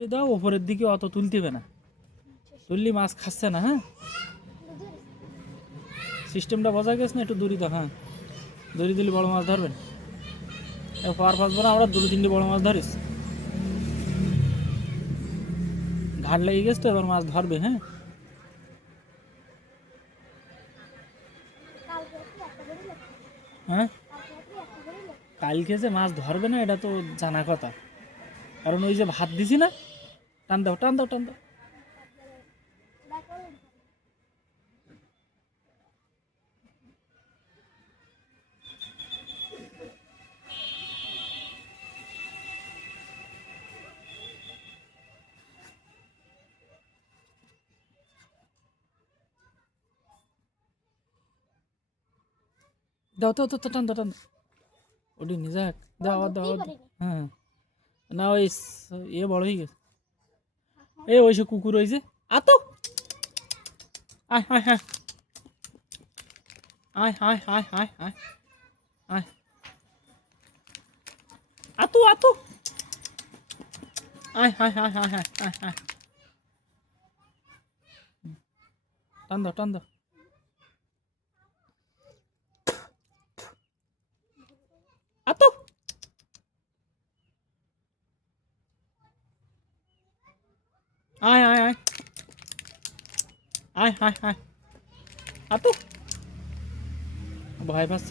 দাও ওপরের দিকে অত তুলতে হবে না, তুললি মাছ খাচ্ছে না। হ্যাঁ, সিস্টেমটা বোঝা গেছে না? একটু দূরি দাও। হ্যাঁ, দড়ি দিলে বড় মাছ ধরবেন। পার পাঁচবার আমরা দুটো তিনটে বড় মাছ ধরিস, ঘাট লেগে গেছে তো, এবার মাছ ধরবে। হ্যাঁ, হ্যাঁ, কালকে যে মাছ ধরবে না এটা তো জানা কথা, কারণ ওই যে ভাত দিছি না। টান দাও, টান দাও, টান দাও। দাও তো, তো টান দাও, টান দাও। ওটি নিজে দাও, আবার দাও, আবার দাও। হ্যাঁ, না ওই বড় হয়ে গেছে। ওই সে কুকুর হয়েছে। আতো আয়, আয়, হ্যাঁ, আয়, আয়, আয়, আয়, আয়, আয়, আতু, আতু, আয়, আয়, আয়, আয়, আয়, আয়, আয়, টান দাও, টান দাও। আতো, আয়, আয়, আয়, আয়, আয়, আয়, আতো। ভয় পাচ্ছ?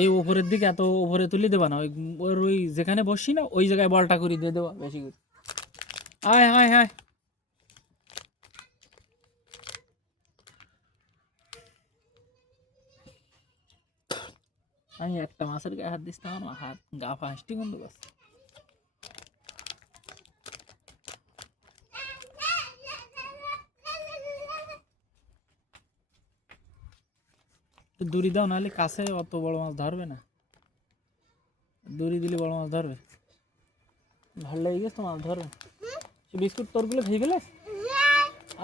এই উপরের দিকে এত উপরে তুলে দেবা না, ওই যেখানে বসছি না ওই জায়গায় বলটা করে দিয়ে দেবা বেশি করে। আয়, আয়, আয়, আমি একটা মাছের গায়ে হাত দিস, আমার হাত গা ফাঁসটি গন্ধ পাচ্ছে। দড়ি দাও, নাহলে কাছে অত বড় মাছ ধরবে না। দড়ি দিলে বড় মাছ ধরবে। ভালো লেগে গেছে তো, মাছ ধরবে। সে বিস্কুট তোরগুলো খেয়ে ফেলে।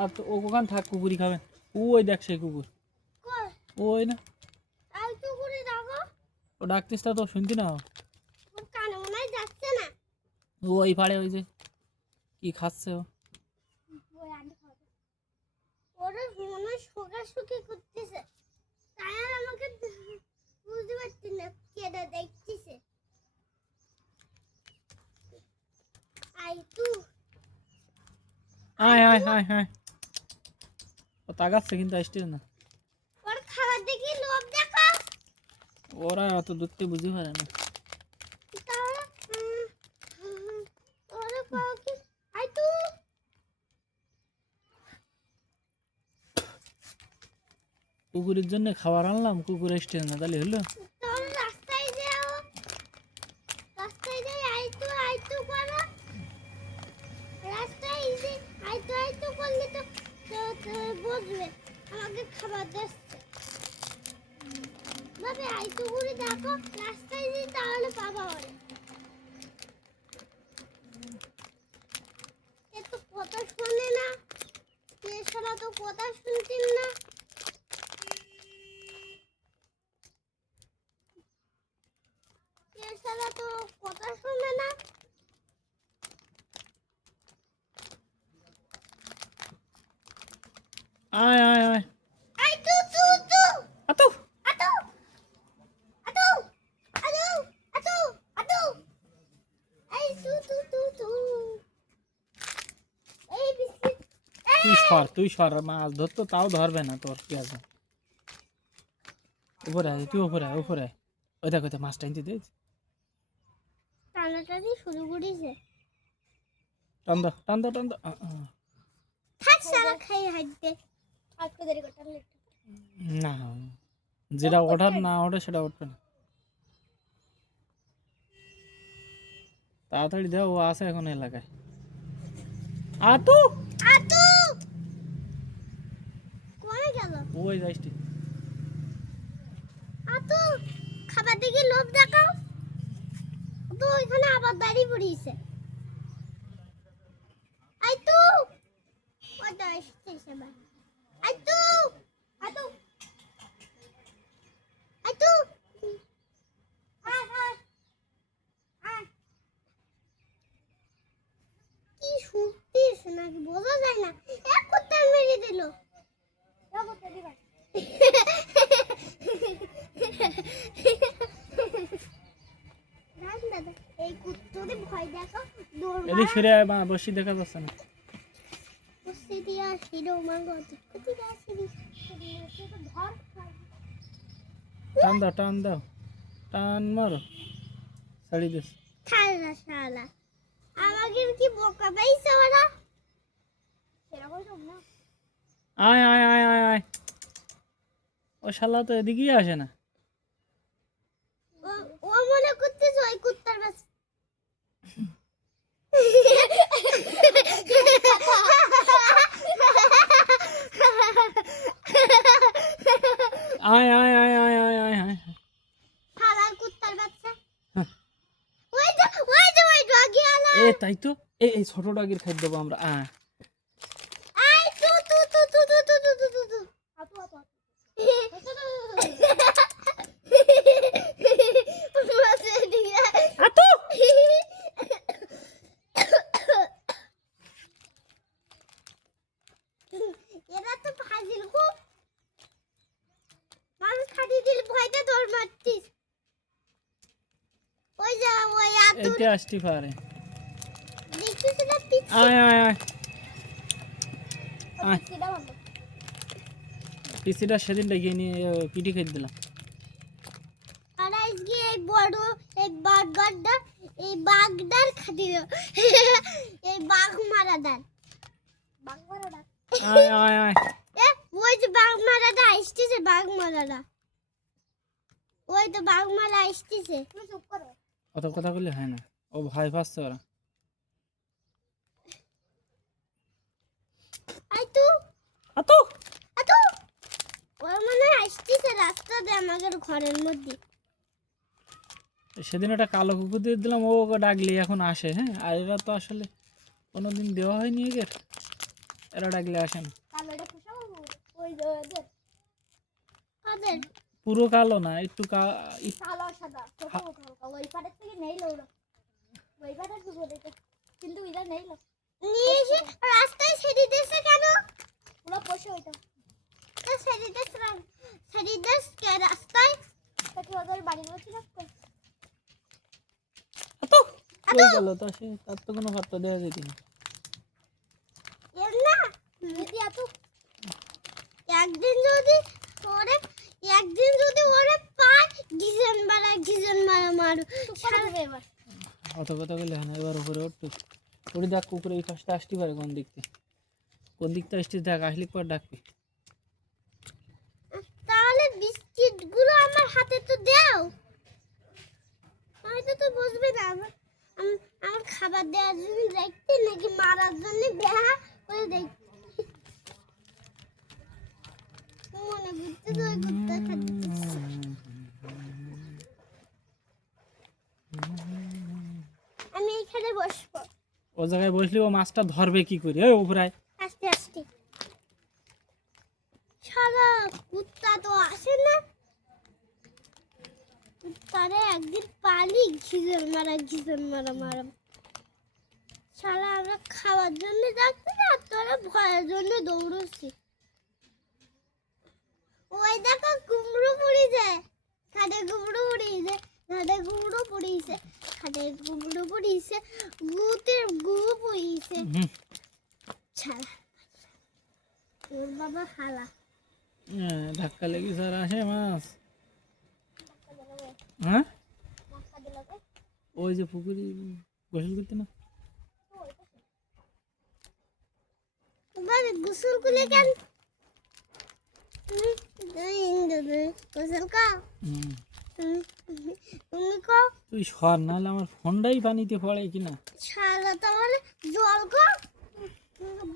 আর তো ওখানে থাক, কুকুরই খাবেন। ওই দেখ সেই কুকুর, ওই না, ও ডাকতিস তা তো শুনতি না। ও ওই পাড়ে ওই যে কি খাচ্ছে ও। আয়, আয়, আয়, আয়, ও তাকাচ্ছে কিন্তু আসছে না। ওরা অত দূরতে বুঝতে পারে না। কুকুরের জন্য খাবার আনলাম, কুকুর আসছে না, তাহলে হলো। আয়, আয়, আয়, আতো, তুই সর, মাছ ধরতো তাও ধরবে না তোর কি আছে। উপরে আয়, তুই উপরে আয়, উপরে আয়। ওই দেখ, ওই দেখ, মাছটা আনতে দে। টান দাও, টান দাও, টান দাও। না, যেটা ওঠার না ওঠে সেটা উঠবে না। তাড়াতাড়ি দাও, ও আছে এখন এলাকায়। আতু, ওই যাইছি। খাবার দিকে লোভ দেখাও তো, ওইখানে আবার দাঁড়িয়ে পড়িয়েছে। আই তু ওটা এসেছে আই তু দাদা এই কুত্তরে ভয় দেখো দৌড় এদিক সরে আয়, বসি দেখা যাচ্ছে না। বসে দিয়া হিরো মাগো ঠিক আছে ধর টান দাও, টান দাও, টান মারো, ছাড়ি দিস। খালা শালা আমাকে কি বোকা পাইছে ওরা সেরকম সব না আয় আয় আয় আয় আয়, ও শালা তো এদিকেই আসে না। ও মনে করতেছে ওই কুত্তার বাস আয় আয় আয় আয় আয় আয় আয়। শালার কুত্তার বাচ্চা হ্যাঁ। ওই ডগি আলা এ তাই তো, এই ছোট ডাগির খাই দেবো আমরা। আই তু তু তু তু তু তু তু তু তু তু আপু আপু আতো এরা তো ফাজিল খুব মানুষ খাটি দিল ভয়তে দৌড় মারতিস ওই যা ওই আতুর এইতে আসতে পারে। দেখছিস না পিচ্ছি আয় আয় আয় আয়, পিচ্ছিটা বন্ধ পিসিটা সেদিন ডেকে নিয়ে পিটি খেয়ে দিলাম। আর আজকে এই বড় এই বাগদার এই বাগদার খাটিল এই বাঘ মারাদার বাঘ মারাদার আয় আয় আয়, এ ওই যে বাঘ মারাদা আসতেছে বাঘ মারাদা ওই তো বাঘ মারা আসতেছে তুমি চুপ করো অত কথা বললে হয় না, ও ভয় পাচ্ছে ওরা। আই তু আতো আতু ওর মনে হয় আসতেছে রাস্তা দিয়ে আমাদের ঘরের মধ্যে সেদিন একটা কালো কুকুর দিয়ে দিলাম, ও ওকে ডাকলে এখন আসে। হ্যাঁ, আর এরা তো আসলে কোনোদিন দেওয়া হয়নি এদের, এরা ডাকলে আসে না। কালোটা খুশা ওই যে ওদের ওদের পুরো কালো না, একটু কালো সাদা ছোট হালকা ওই পাড়ের থেকে নেই লো ওই পাড়ের থেকে দেখে কিন্তু ইরা নেই লো নিয়ে এসে রাস্তায় ছেড়ে দিয়েছে কেন পুরো বসে ওইটা তো ছেড়ে দিয়েছে কে রাস্তায় তা কি ওদের বাড়ি বসে রাখতো আতো কই গেল তো সে, তার তো কোনো পাত্তা দেওয়া যেত না। এর না যদি এত একদিন যদি ওরে পায় ডিসেম্বর মারু ছাড়বে এবার অত কথা বললে হয় না, এবার উপরে উঠতো ওটি দেখ কুকুরে এই পাশটা আসতে পারে কোন দিক থেকে, কোন দিকটা আসতে দেখ, আসলে পর ডাকবি। তাহলে বিস্কিট গুলো আমার হাতে তো দাও হয়তো তো বুঝবে না আমার খাবার দেওয়ার জন্য দেখতে নাকি মারার জন্য বেহা করে দেখতে মনে করতে তো ওই কুত্তা খাচ্ছে আমি এখানে বসবো ও জায়গায় বসলে ও মাছটা ধরবে কি করে? ওই উপরে আয়। আস্তে আস্তে সারা কুত্তা তো আসে না তারে একদিন পালি ঘিজল মারা সারা আমরা খাওয়ার জন্য যাচ্ছি না তোরা ভয়ের জন্য দৌড়ছি ওই দেখো কুমড়ো পড়ে যায় খাটে কুমড়ো পড়িয়েছে গুতের গু পড়িয়েছে ছাড়া ওর বাবা হালা ধাক্কা লেগে স্যার আসে মাছ। হ্যাঁ, ওই যে পুকুরি গোসল করতে না, বাবা গোসল করলে কেন গোসল কা তুমি কো তুই সর, নাহলে আমার ফোনটাই পানিতে পড়ে কিনা। শালা তাহলে জল কো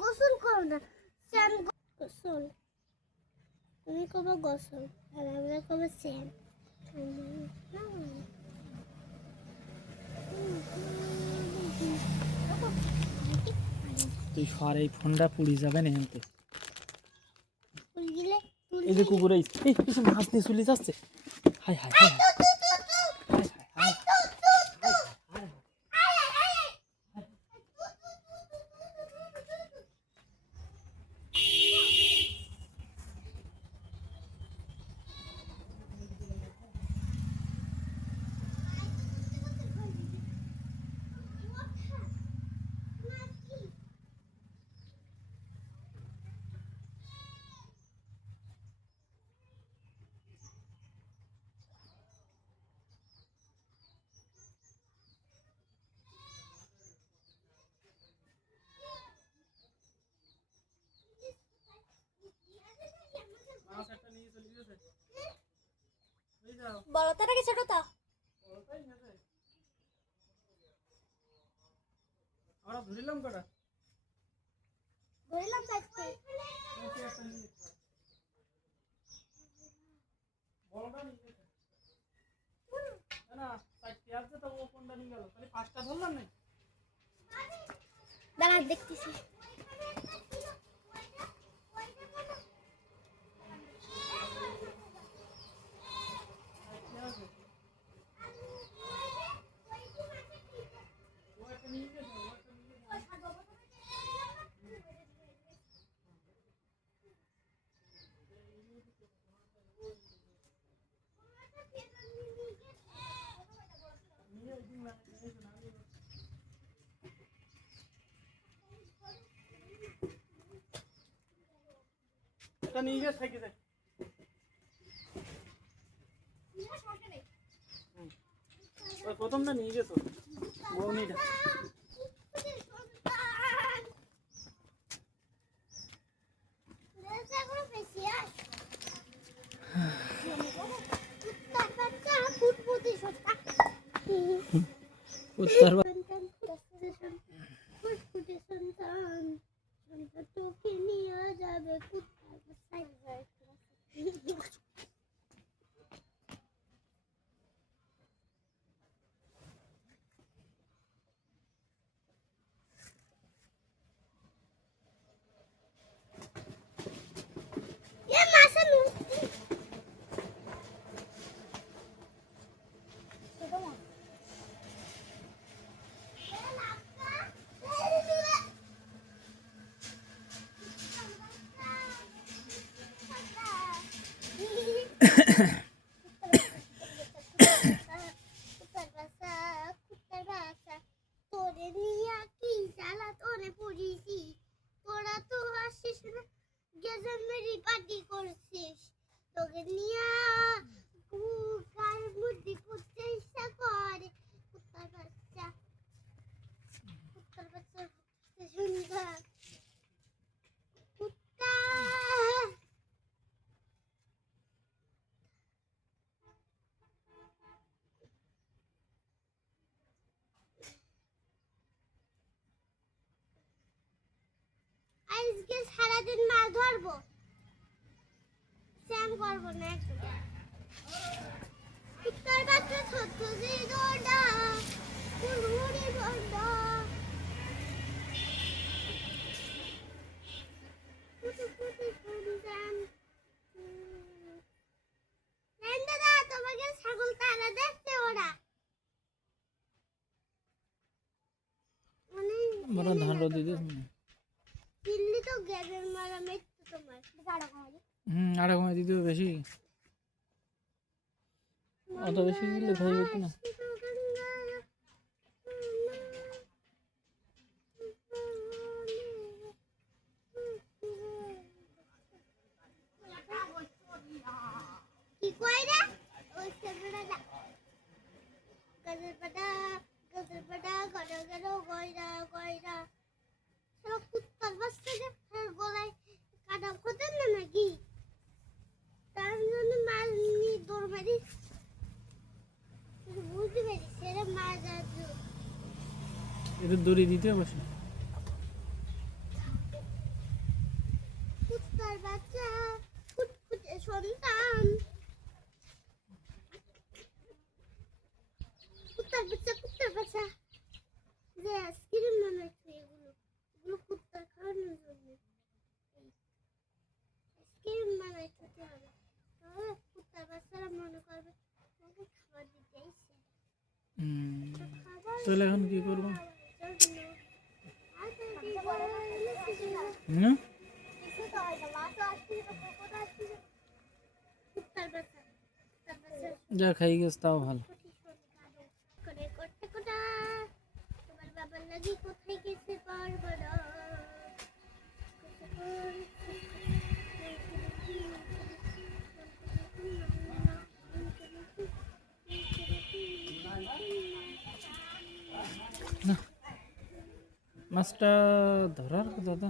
গোসল করো না স্নান গোসল তুমি কবে গোসল আর আমরা কবে স্নান তুই সর, এই ফোনটা পুড়ি যাবে না এনতে। গেলে এই যে কুকুরে এই কিছু মাছ নিয়ে চলে যাচ্ছে। হাই হাই হাই হাই বড়টা নাকি ছোটটা? আমরা ধরিলাম কটা ধরিলাম চারটে। বড়টা নিয়ে গেছে না চারটে আছে তো ও কোনটা নিয়ে গেল তাহলে পাঁচটা ধরলাম না দাঁড়া দেখতেছি। এটা নিয়ে গেছে থেকে যায় ওই প্রথমটা নিয়ে গেছো বউনিটা উত্তর তোকে নিয়ে যাবে কোথায়? ये मासा তোরে নিয়া কি জ্বালা তোরে পড়িছি তোরা তো আসিস না গেজের মেরি পার্টি করছিস তোকে নিয়া কার বুদ্ধি করতে ইচ্ছা করে কুত্তার বাচ্চা সুন্দর কুত্তা আজকে সারাদিন মাছ ধরবো স্যাম করবো না কুত্তার বাচ্চা ছোট্ট যে দোড়া কুড়ুড়ি দোড়া দাদা তোমাকে ছাগল তারা দেখতে ওরা বড় ধান রোদ দিতে দিল্লি তো গ্যাসের মারা মেট্টো তোমার গাড়া খাওয়ালি আড়া কমে দিতে বেশি অত বেশি দিলে খাই যেত না কি কই রে ওই সেবড়া দা গাজর পাটা গড় গড় গয়রা গয়রা সব কুত্তার বাচ্চা যে গলায় কাটা খোঁজেন না নাকি তার জন্য মাছ নিয়ে দৌড় মারি বুঝতে পারি সেরে মাছ আছে এটা দড়ি দিতে বসে কুত্তার বাচ্চা ফুটফুটে সন্তান কুত্তার বাচ্চা যে আইসক্রিম বানাচ্ছে এগুলো কুত্তার খাওয়ানোর জন্য আইসক্রিম বানাইতে হবে তাহলে কুত্তার বাচ্চারা মনে করবে আমাকে খাবার দিতে এসেছে তাহলে এখন কি করবো যা খাই গেছে তাও ভালো তোমার বাবার লাগি কোথায় গেছে পারবো না মাছটা ধরার কথা তো